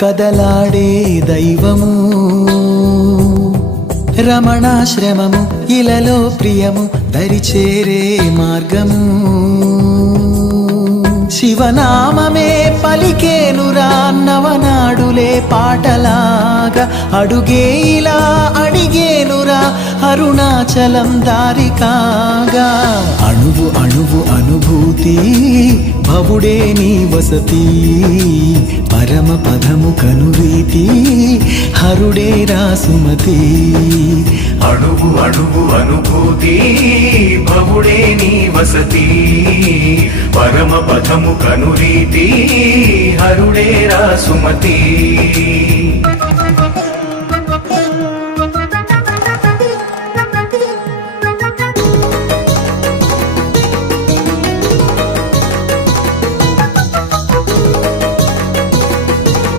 కదలాడే దైవము రమణాశ్రమము ఇలలో ప్రియము దరిచేరే మార్గము శివనామమే పలికేనురా నవనాడులే పాటలాగా అడుగే ఇలా అడిగేనురా అరుణాచలం దారి కాగా అణువు అణువు అనుభూతి భవుడే నీ వసతి పరమ పదము కనురీతి హరుడే రాసుమతి అణువు అణువు అనుభూతి భవుడే నీ వసతి పరమ పదము కనురీతి హరుడే రాసుమతి